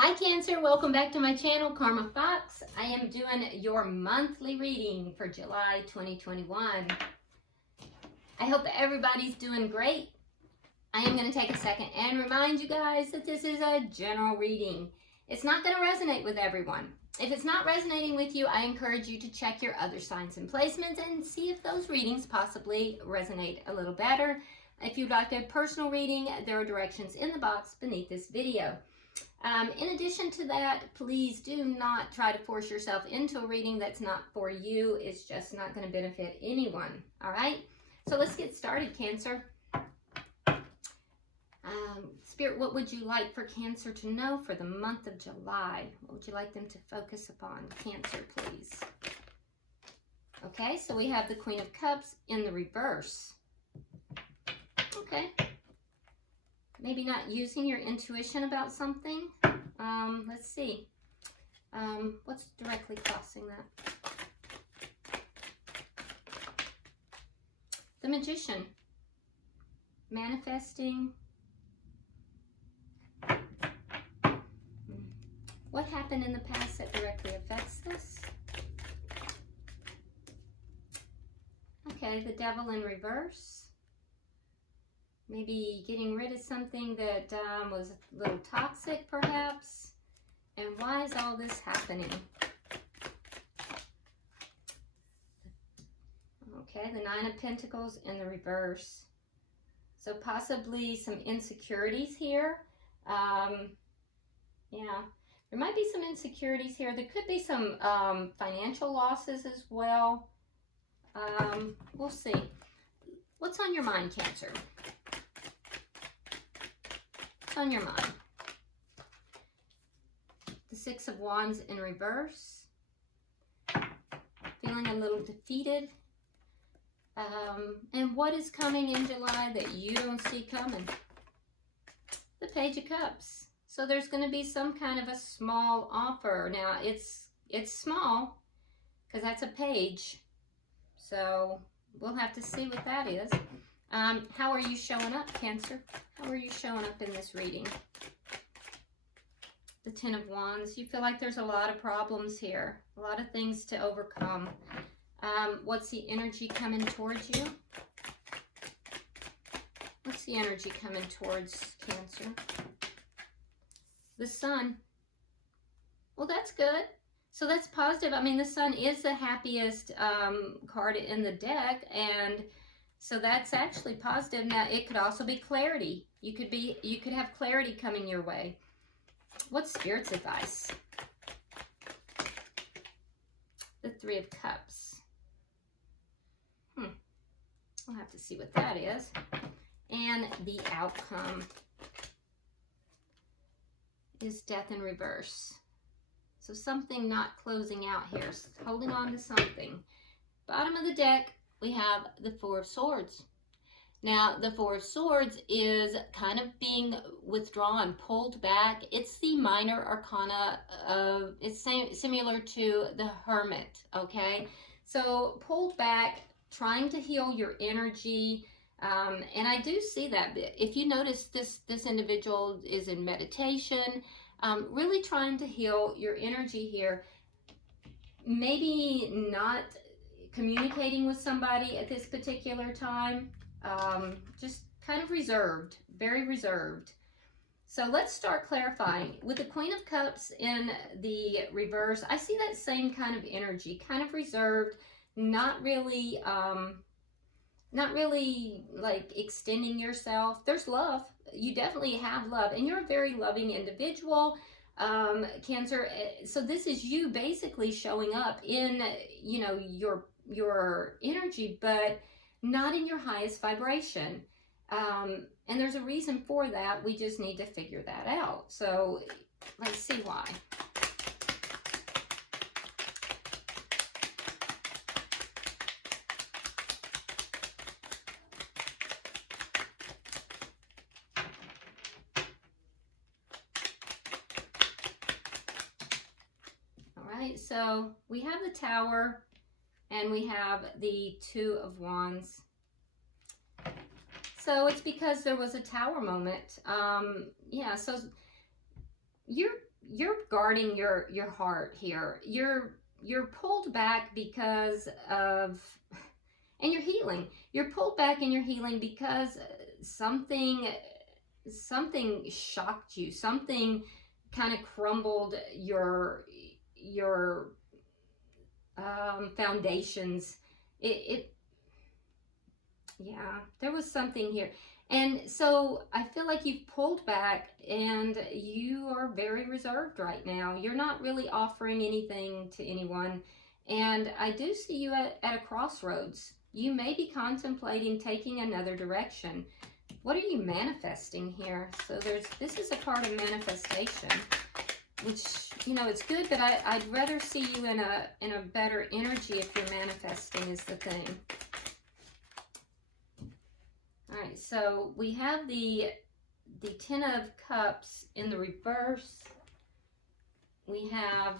Hi Cancer, welcome back to my channel, Karma Fox. I am doing your monthly reading for July 2021. I hope everybody's doing great. I am going to take a second and remind you guys that this is a general reading. It's not going to resonate with everyone. If it's not resonating with you, I encourage you to check your other signs and placements and see if those readings possibly resonate a little better. If you'd like a personal reading, there are directions in the box beneath this video. In addition to that, please do not try to force yourself into a reading that's not for you. It's just not going to benefit anyone. All right, so let's get started, Cancer. Spirit, what would you like for Cancer to know for the month of July? What would you like them to focus upon? Cancer, please. Okay, so we have the Queen of Cups in the reverse. Okay. Maybe not using your intuition about something. Let's see. What's directly crossing that? The Magician. Manifesting. What happened in the past that directly affects this? Okay, the Devil in reverse. Maybe getting rid of something that was a little toxic, perhaps. And why is all this happening? Okay, the Nine of Pentacles in the reverse. So possibly some insecurities here. Yeah, there might be some insecurities here. There could be some financial losses as well. We'll see. What's on your mind, Cancer? On your mind. The Six of Wands in reverse. Feeling a little defeated. And what is coming in July that you don't see coming? The Page of Cups. So there's going to be some kind of a small offer. Now it's small because that's a page. So we'll have to see what that is. How are you showing up, Cancer? How are you showing up in this reading? The Ten of Wands. You feel like there's a lot of problems here. A lot of things to overcome. What's the energy coming towards you? What's the energy coming towards Cancer? The Sun. Well, that's good. So that's positive. I mean, the Sun is the happiest card in the deck, and so that's actually positive. Now, it could also be clarity. You could have clarity coming your way. What's Spirit's advice? The Three of Cups. We'll have to see what that is. And the outcome is Death in reverse. So something not closing out here. Holding on to something. Bottom of the deck, we have the Four of Swords. Now, the Four of Swords is kind of being withdrawn, pulled back. It's the minor arcana. It's similar to the Hermit, okay? So, pulled back, trying to heal your energy. And I do see that. If you notice, this individual is in meditation, really trying to heal your energy here. Maybe not communicating with somebody at this particular time. Just kind of reserved, very reserved. So let's start clarifying. With the Queen of Cups in the reverse, I see that same kind of energy, kind of reserved, not really like extending yourself. There's love. You definitely have love, and you're a very loving individual, Cancer. So this is you basically showing up in, you know, your energy, but not in your highest vibration. And there's a reason for that. We just need to figure that out. So let's see why. All right, so we have the Tower. And we have the Two of Wands. So it's because there was a Tower moment. Yeah, so you're you're guarding your heart here. You're pulled back because of, and you're healing. You're pulled back and you're healing because something shocked you. Something kind of crumbled your foundations. Yeah, there was something here. And so I feel like you've pulled back and you are very reserved right now. You're not really offering anything to anyone. And I do see you at a crossroads. You may be contemplating taking another direction. What are you manifesting here? So this is a card of manifestation, which, you know, it's good, but I'd rather see you in a better energy if you're manifesting is the thing. All right, so we have the Ten of Cups in the reverse. We have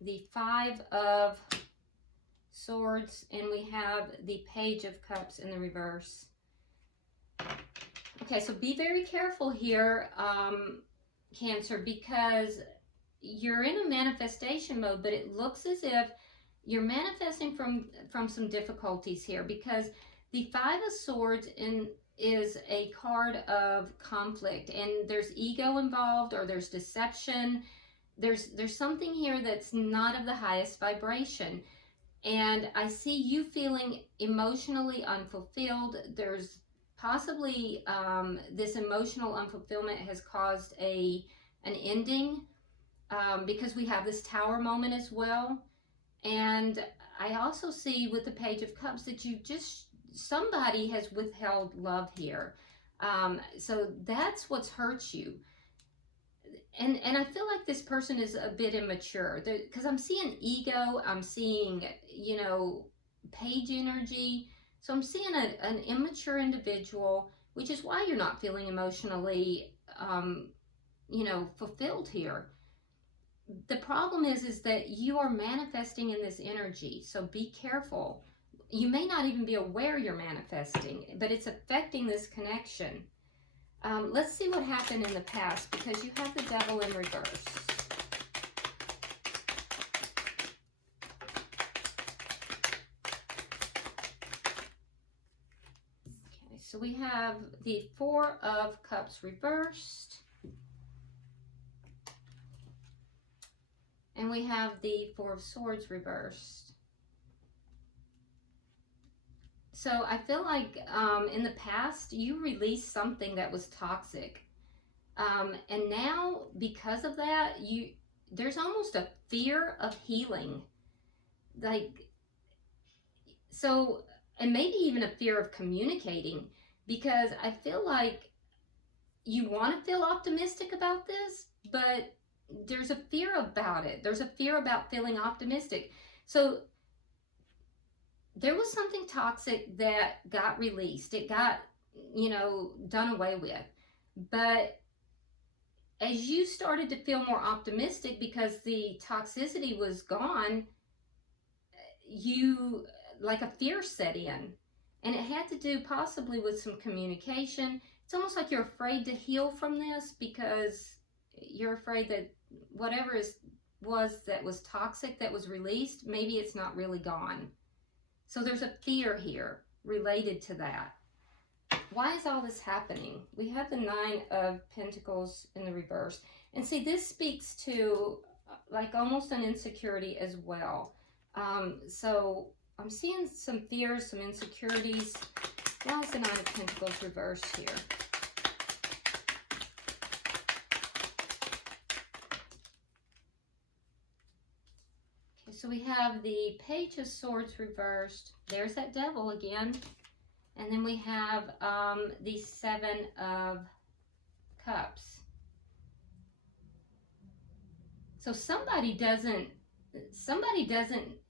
the Five of Swords, and we have the Page of Cups in the reverse. Okay, so be very careful here, Cancer, because you're in a manifestation mode, but it looks as if you're manifesting from some difficulties here, because the Five of Swords is a card of conflict, and there's ego involved, or there's deception. There's something here that's not of the highest vibration. And I see you feeling emotionally unfulfilled. There's possibly this emotional unfulfillment has caused an ending, because we have this Tower moment as well. And I also see with the Page of Cups that somebody has withheld love here. So that's what's hurt you. And I feel like this person is a bit immature, because I'm seeing ego, I'm seeing, you know, page energy. So I'm seeing an immature individual, which is why you're not feeling emotionally, you know, fulfilled here. The problem is that you are manifesting in this energy. So be careful. You may not even be aware you're manifesting, but it's affecting this connection. Let's see what happened in the past, because you have the Devil in reverse. Okay, so we have the Four of Cups reversed. And we have the Four of Swords reversed. So I feel like in the past, you released something that was toxic. And now, because of that, there's almost a fear of healing. Like, so, and maybe even a fear of communicating, because I feel like you want to feel optimistic about this, but there's a fear about it. There's a fear about feeling optimistic. So there was something toxic that got released. It got, you know, done away with. But as you started to feel more optimistic because the toxicity was gone, like a fear set in. And it had to do possibly with some communication. It's almost like you're afraid to heal from this, because you're afraid that whatever that was toxic, that was released, maybe it's not really gone. So there's a fear here related to that. Why is all this happening? We have the Nine of Pentacles in the reverse. And see, this speaks to like almost an insecurity as well. So I'm seeing some fears, some insecurities. Why is the Nine of Pentacles reversed here? So we have the Page of Swords reversed. There's that Devil again. And then we have the Seven of Cups. So somebody doesn't,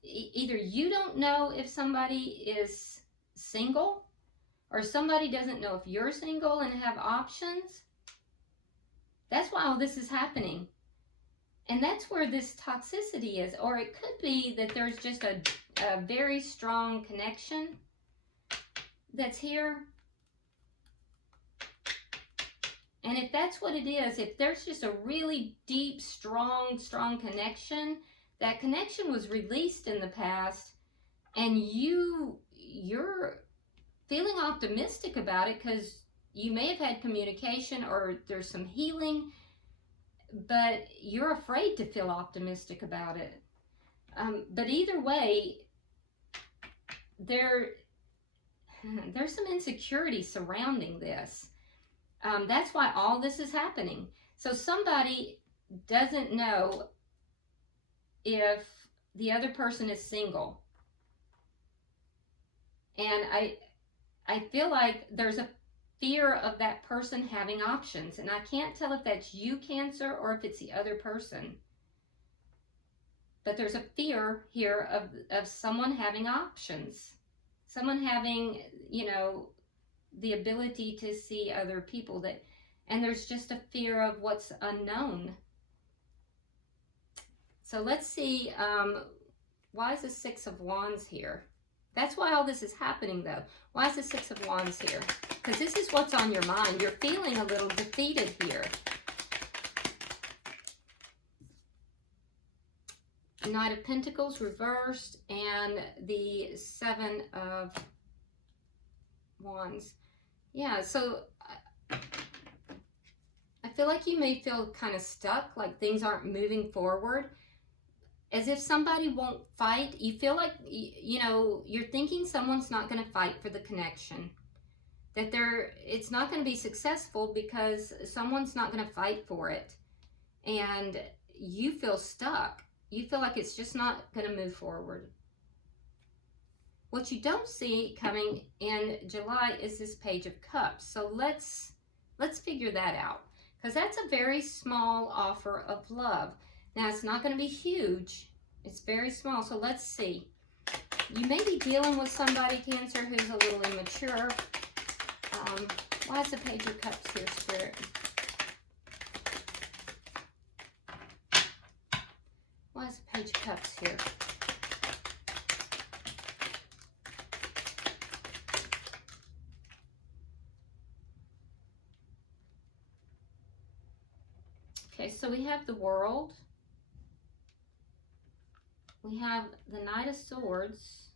either you don't know if somebody is single, or somebody doesn't know if you're single and have options. That's why all this is happening. And that's where this toxicity is. Or it could be that there's just a very strong connection that's here. And if that's what it is, if there's just a really deep, strong connection, that connection was released in the past, and you're feeling optimistic about it because you may have had communication or there's some healing, but you're afraid to feel optimistic about it. But either way, there's some insecurity surrounding this. That's why all this is happening. So somebody doesn't know if the other person is single. And I feel like there's a fear of that person having options. And I can't tell if that's you, Cancer, or if it's the other person. But there's a fear here of someone having options. Someone having, you know, the ability to see other people, and there's just a fear of what's unknown. So let's see, why is the Six of Wands here? That's why all this is happening, though. Why is the Six of Wands here? Because this is what's on your mind. You're feeling a little defeated here. Knight of Pentacles reversed, and the Seven of Wands. Yeah, so I feel like you may feel kind of stuck, like things aren't moving forward, as if somebody won't fight. You feel like, you know, you're thinking someone's not going to fight for the connection, that it's not going to be successful because someone's not going to fight for it, and you feel stuck. You feel like it's just not going to move forward. What you don't see coming in July is this Page of Cups. So let's figure that out, because that's a very small offer of love. Now, it's not going to be huge. It's very small. So let's see. You may be dealing with somebody, Cancer, who's a little immature. Why is the Page of Cups here, Spirit? Why is the Page of Cups here? Okay, so we have the World. We have the Knight of Swords.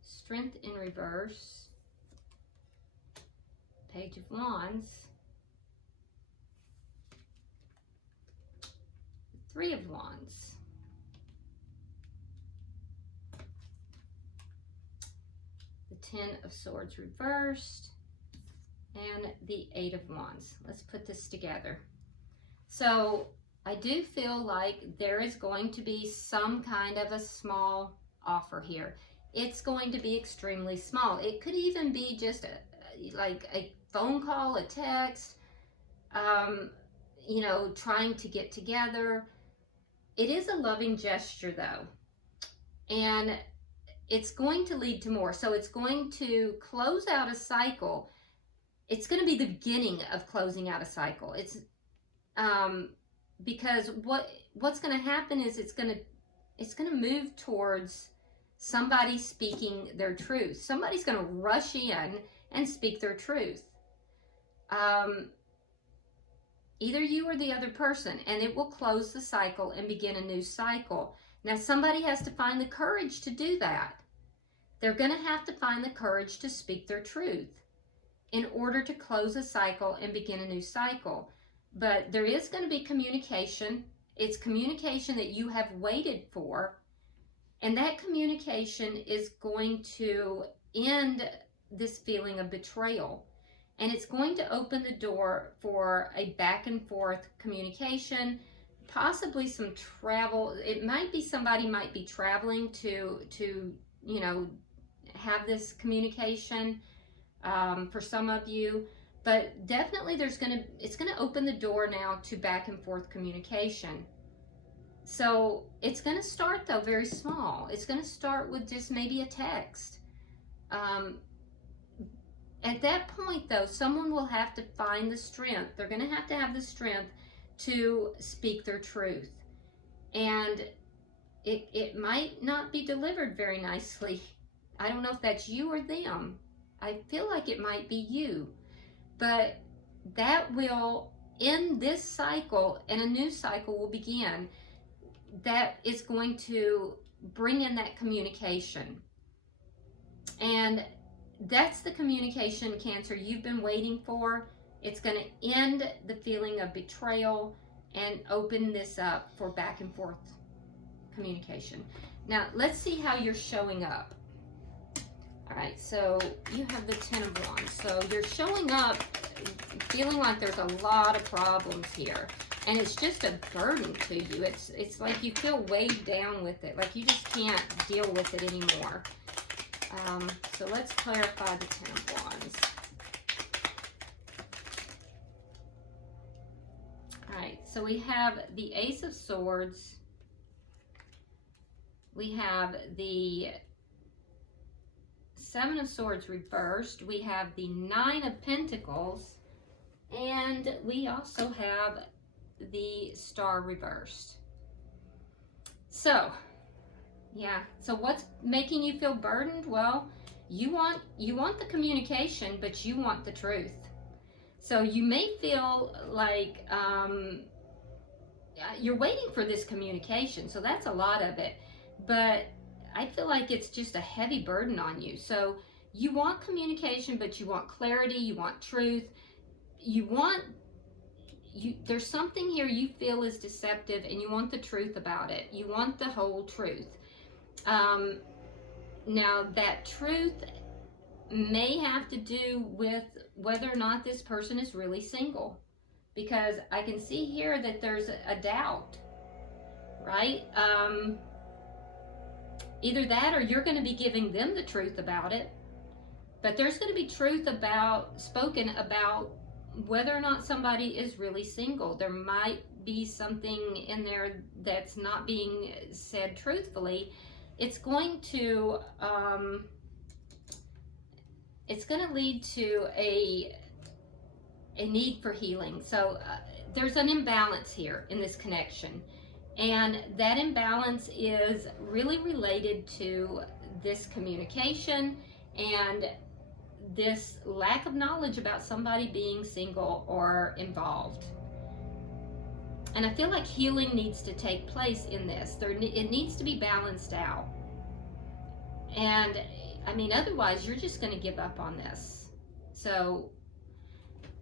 Strength in reverse. Page of Wands. Three of Wands. The Ten of Swords reversed. And the Eight of Wands. Let's put this together. So I do feel like there is going to be some kind of a small offer here. It's going to be extremely small. It could even be just like a phone call, a text, you know, trying to get together. It is a loving gesture, though, and it's going to lead to more. So it's going to close out a cycle. It's going to be the beginning of closing out a cycle. It's because what's going to happen is it's going to move towards somebody speaking their truth. Somebody's going to rush in and speak their truth. Either you or the other person, and it will close the cycle and begin a new cycle. Now, somebody has to find the courage to do that. They're going to have to find the courage to speak their truth in order to close a cycle and begin a new cycle. But there is going to be communication. It's communication that you have waited for, and that communication is going to end this feeling of betrayal. And it's going to open the door for a back and forth communication, possibly some travel. It might be somebody might be traveling to you know, have this communication for some of you. But definitely it's going to open the door now to back and forth communication. So it's going to start, though, very small. It's going to start with just maybe a text. At that point, though, someone will have to find the strength. They're going to have the strength to speak their truth. And it might not be delivered very nicely. I don't know if that's you or them. I feel like it might be you. but that will end this cycle and a new cycle will begin that is going to bring in that communication. And that's the communication, Cancer, you've been waiting for. It's going to end the feeling of betrayal and open this up for back and forth communication. Now, let's see how you're showing up. All right, so you have the Ten of Wands. So you're showing up feeling like there's a lot of problems here. And it's just a burden to you. It's like you feel weighed down with it. Like you just can't deal with it anymore. So let's clarify the Ten of Wands. All right, so we have the Ace of Swords. We have the Seven of Swords reversed. We have the Nine of Pentacles. And we also have the Star reversed. So, yeah. So what's making you feel burdened? Well, you want the communication, but you want the truth. So you may feel like you're waiting for this communication. So that's a lot of it. But I feel like it's just a heavy burden on you. So you want communication, but you want clarity, you want truth. There's something here you feel is deceptive and you want the truth about it. You want the whole truth. Now that truth may have to do with whether or not this person is really single, because I can see here that there's a doubt, right? Either that or you're going to be giving them the truth about it, but there's going to be truth spoken about whether or not somebody is really single. There might be something in there that's not being said truthfully. It's going to lead to a need for healing. So there's an imbalance here in this connection. And that imbalance is really related to this communication and this lack of knowledge about somebody being single or involved. And I feel like healing needs to take place in this. It needs to be balanced out. And I mean, otherwise you're just going to give up on this. So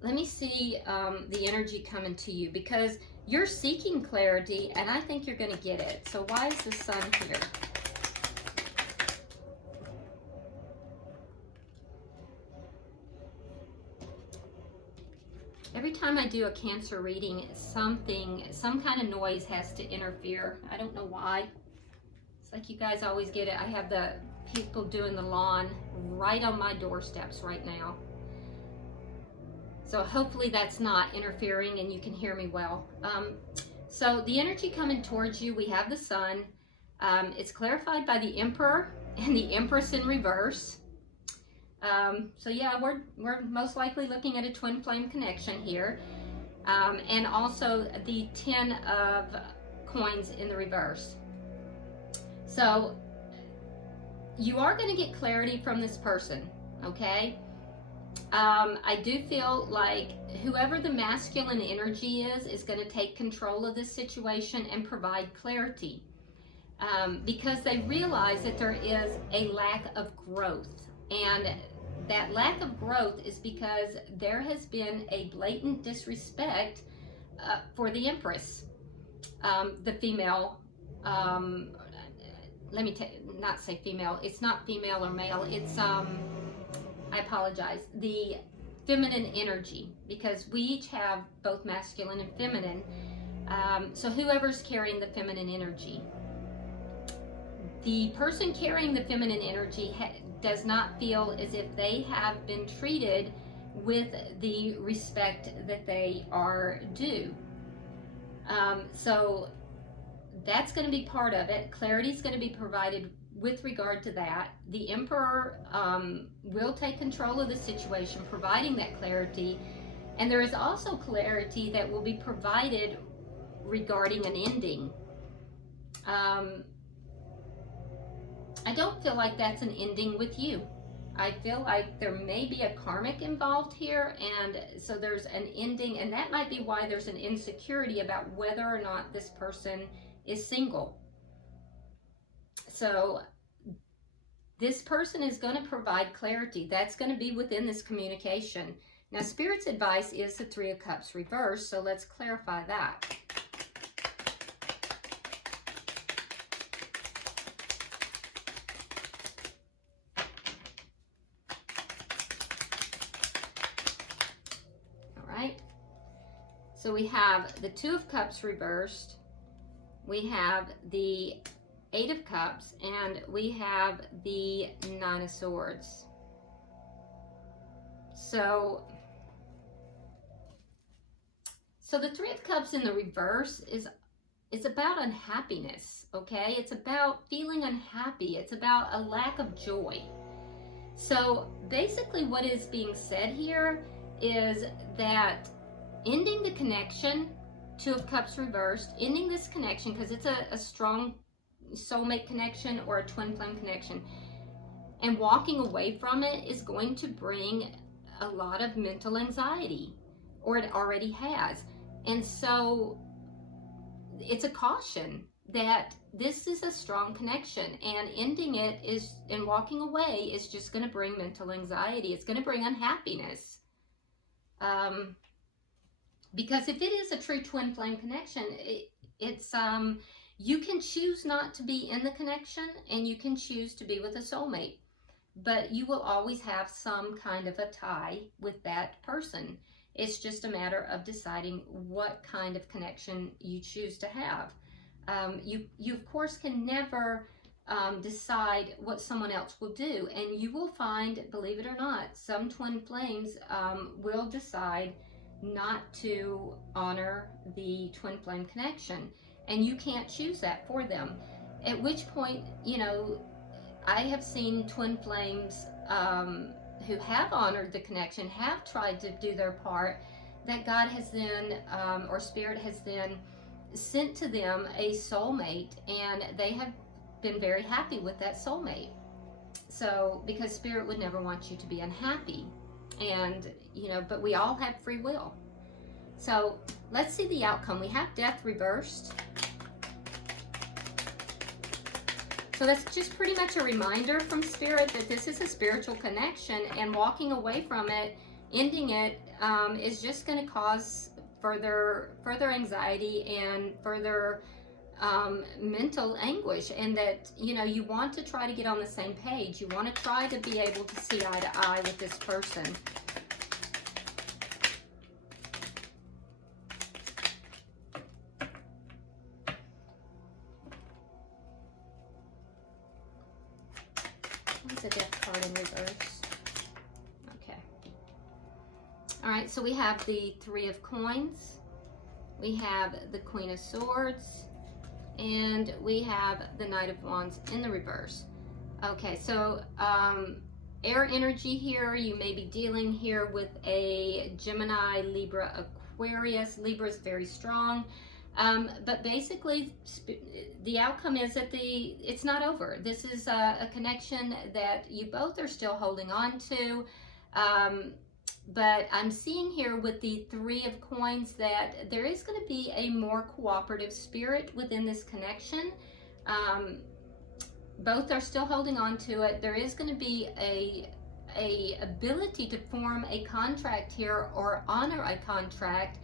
let me see the energy coming to you, because you're seeking clarity and I think you're going to get it. So why is the Sun here? Every time I do a Cancer reading, some kind of noise has to interfere. I don't know why. It's like you guys always get it. I have the people doing the lawn right on my doorsteps right now. So hopefully that's not interfering and you can hear me well. So the energy coming towards you, we have the Sun. It's clarified by the Emperor and the Empress in reverse. So yeah, we're most likely looking at a twin flame connection here. And also the 10 of coins in the reverse. So you are going to get clarity from this person, okay? I do feel like whoever the masculine energy is going to take control of this situation and provide clarity. Because they realize that there is a lack of growth. And that lack of growth is because there has been a blatant disrespect for the Empress, the female. Let me not say female. It's not female or male. It's I apologize. The feminine energy, because we each have both masculine and feminine. So whoever's carrying the feminine energy, the person carrying the feminine energy does not feel as if they have been treated with the respect that they are due. So that's going to be part of it. Clarity is going to be provided with regard to that. The Emperor will take control of the situation, providing that clarity. And there is also clarity that will be provided regarding an ending. I don't feel like that's an ending with you. I feel like there may be a karmic involved here, and so there's an ending, and that might be why there's an insecurity about whether or not this person is single. So this person is going to provide clarity. That's going to be within this communication. Now, Spirit's advice is the Three of Cups reversed, so let's clarify that. All right. So we have the Two of Cups reversed. We have the Eight of Cups, and we have the Nine of Swords. So the Three of Cups in the reverse is about unhappiness, okay? It's about feeling unhappy. It's about a lack of joy. So basically what is being said here is that ending the connection, Two of Cups reversed, ending this connection, because it's a strong soulmate connection or a twin flame connection, and walking away from it is going to bring a lot of mental anxiety, or it already has. And so it's a caution that this is a strong connection, and ending it is, and walking away is just going to bring mental anxiety. It's going to bring unhappiness. Because if it is a true twin flame connection, it's you can choose not to be in the connection, and you can choose to be with a soulmate, but you will always have some kind of a tie with that person. It's just a matter of deciding what kind of connection you choose to have. You of course can never decide what someone else will do, and you will find, believe it or not, some twin flames will decide not to honor the twin flame connection, and you can't choose that for them. At which point, you know, I have seen twin flames who have honored the connection, have tried to do their part, that God has then, or Spirit has then sent to them a soulmate, and they have been very happy with that soulmate. So, because Spirit would never want you to be unhappy. And, you know, but we all have free will. So, let's see the outcome. We have Death reversed. So that's just pretty much a reminder from Spirit that this is a spiritual connection, and walking away from it, ending it, is just going to cause further anxiety and further mental anguish, and that, you know, you want to try to get on the same page. You want to try to be able to see eye to eye with this person. What's the Death card in reverse? Okay. All right, so we have the Three of Coins. We have the Queen of Swords. And we have the Knight of Wands in the reverse. Okay, so air energy here. You may be dealing here with a Gemini, Libra, Aquarius. Libra is very strong. But basically, the outcome is that it's not over. This is a connection that you both are still holding on to. But I'm seeing here with the Three of Coins that there is going to be a more cooperative spirit within this connection. Both are still holding on to it. There is going to be a ability to form a contract here, or honor a contract,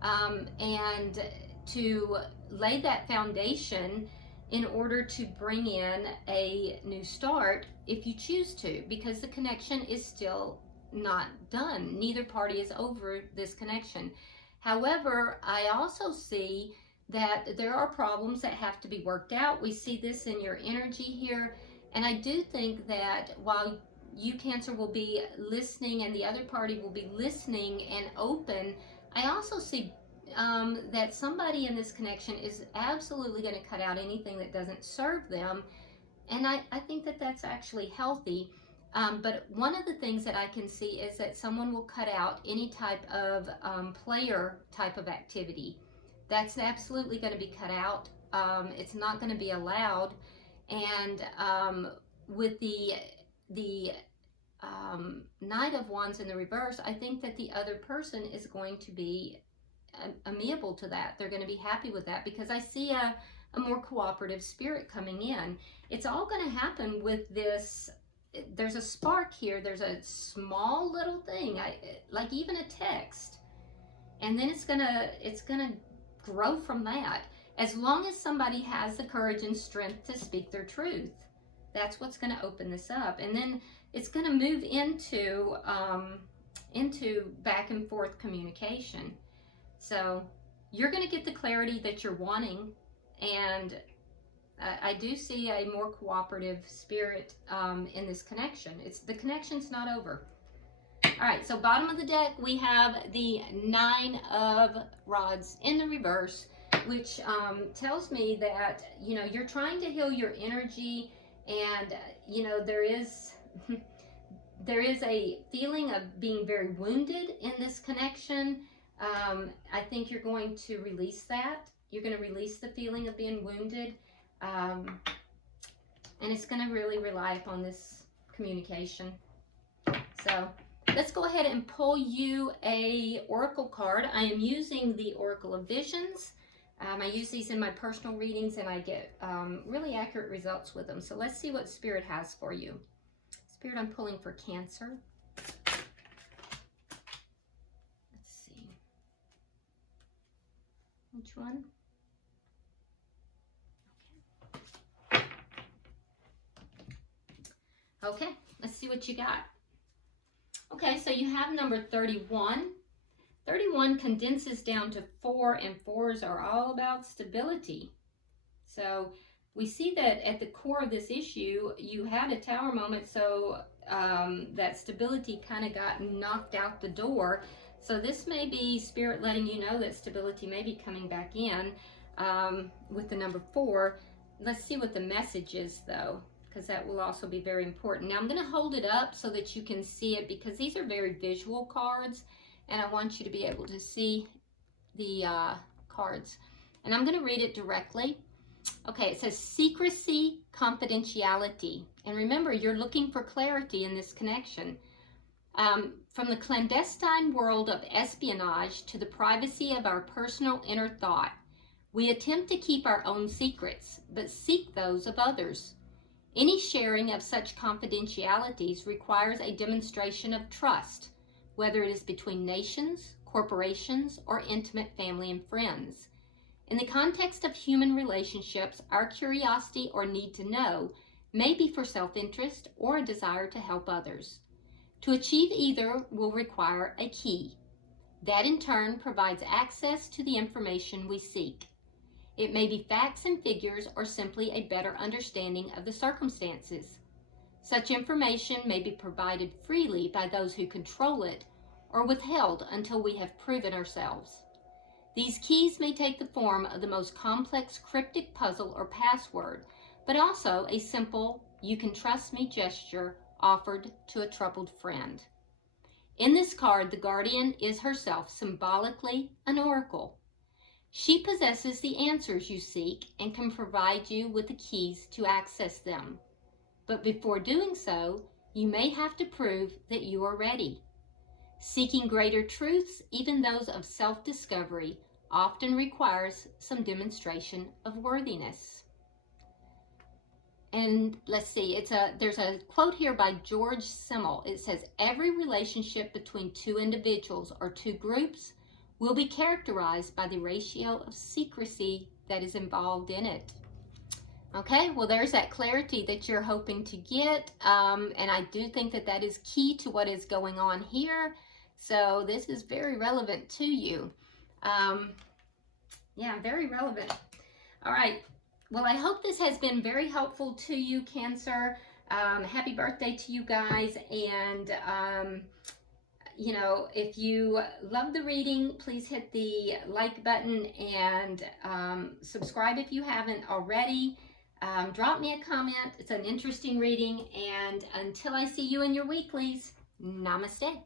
and to lay that foundation in order to bring in a new start if you choose to, because the connection is still not done. Neither party is over this connection. However, I also see that there are problems that have to be worked out. We see this in your energy here, and I do think that while you, Cancer, will be listening and the other party will be listening and open, I also see that somebody in this connection is absolutely going to cut out anything that doesn't serve them, and I think that that's actually healthy. But one of the things that I can see is that someone will cut out any type of player type of activity. That's absolutely going to be cut out. It's not going to be allowed. And with the Knight of Wands in the reverse, I think that the other person is going to be amenable to that. They're going to be happy with that, because I see a more cooperative spirit coming in. It's all going to happen with this. There's a spark here. There's a small little thing, like even a text, and then it's gonna grow from that. As long as somebody has the courage and strength to speak their truth, that's what's going to open this up, and then it's going to move into back and forth communication. So you're going to get the clarity that you're wanting, and I do see a more cooperative spirit in this connection. The connection's not over. All right, so bottom of the deck, we have the Nine of Rods in the reverse, which tells me that, you know, you're trying to heal your energy, and, you know, there is a feeling of being very wounded in this connection. I think you're going to release that. You're going to release the feeling of being wounded. And it's going to really rely upon this communication. So let's go ahead and pull you a oracle card. I am using the Oracle of Visions. I use these in my personal readings, and I get really accurate results with them. So let's see what Spirit has for you. Spirit, I'm pulling for Cancer. Let's see. Which one? Okay, let's see what you got. Okay, so you have number 31. 31 condenses down to 4, and 4s are all about stability. So we see that at the core of this issue, you had a Tower moment, so that stability kind of got knocked out the door. So this may be Spirit letting you know that stability may be coming back in with the number 4. Let's see what the message is, though, because that will also be very important. Now I'm going to hold it up so that you can see it, because these are very visual cards, and I want you to be able to see the cards. And I'm going to read it directly. Okay, it says secrecy, confidentiality. And remember, you're looking for clarity in this connection. From the clandestine world of espionage to the privacy of our personal inner thought, we attempt to keep our own secrets, but seek those of others. Any sharing of such confidentialities requires a demonstration of trust, whether it is between nations, corporations, or intimate family and friends. In the context of human relationships, our curiosity or need to know may be for self-interest or a desire to help others. To achieve either will require a key. That in turn provides access to the information we seek. It may be facts and figures, or simply a better understanding of the circumstances. Such information may be provided freely by those who control it, or withheld until we have proven ourselves. These keys may take the form of the most complex cryptic puzzle or password, but also a simple, "you can trust me" gesture offered to a troubled friend. In this card, the guardian is herself symbolically an oracle. She possesses the answers you seek and can provide you with the keys to access them. But before doing so, you may have to prove that you are ready. Seeking greater truths, even those of self-discovery, often requires some demonstration of worthiness. And let's see, there's a quote here by George Simmel. It says, every relationship between two individuals or two groups will be characterized by the ratio of secrecy that is involved in it. Okay, well, there's that clarity that you're hoping to get, and I do think that that is key to what is going on here. So this is very relevant to you. Yeah, very relevant. All right. Well, I hope this has been very helpful to you, Cancer. Happy birthday to you guys. And, you know, if you love the reading, please hit the like button and subscribe if you haven't already. Drop me a comment. It's an interesting reading. And until I see you in your weeklies, namaste.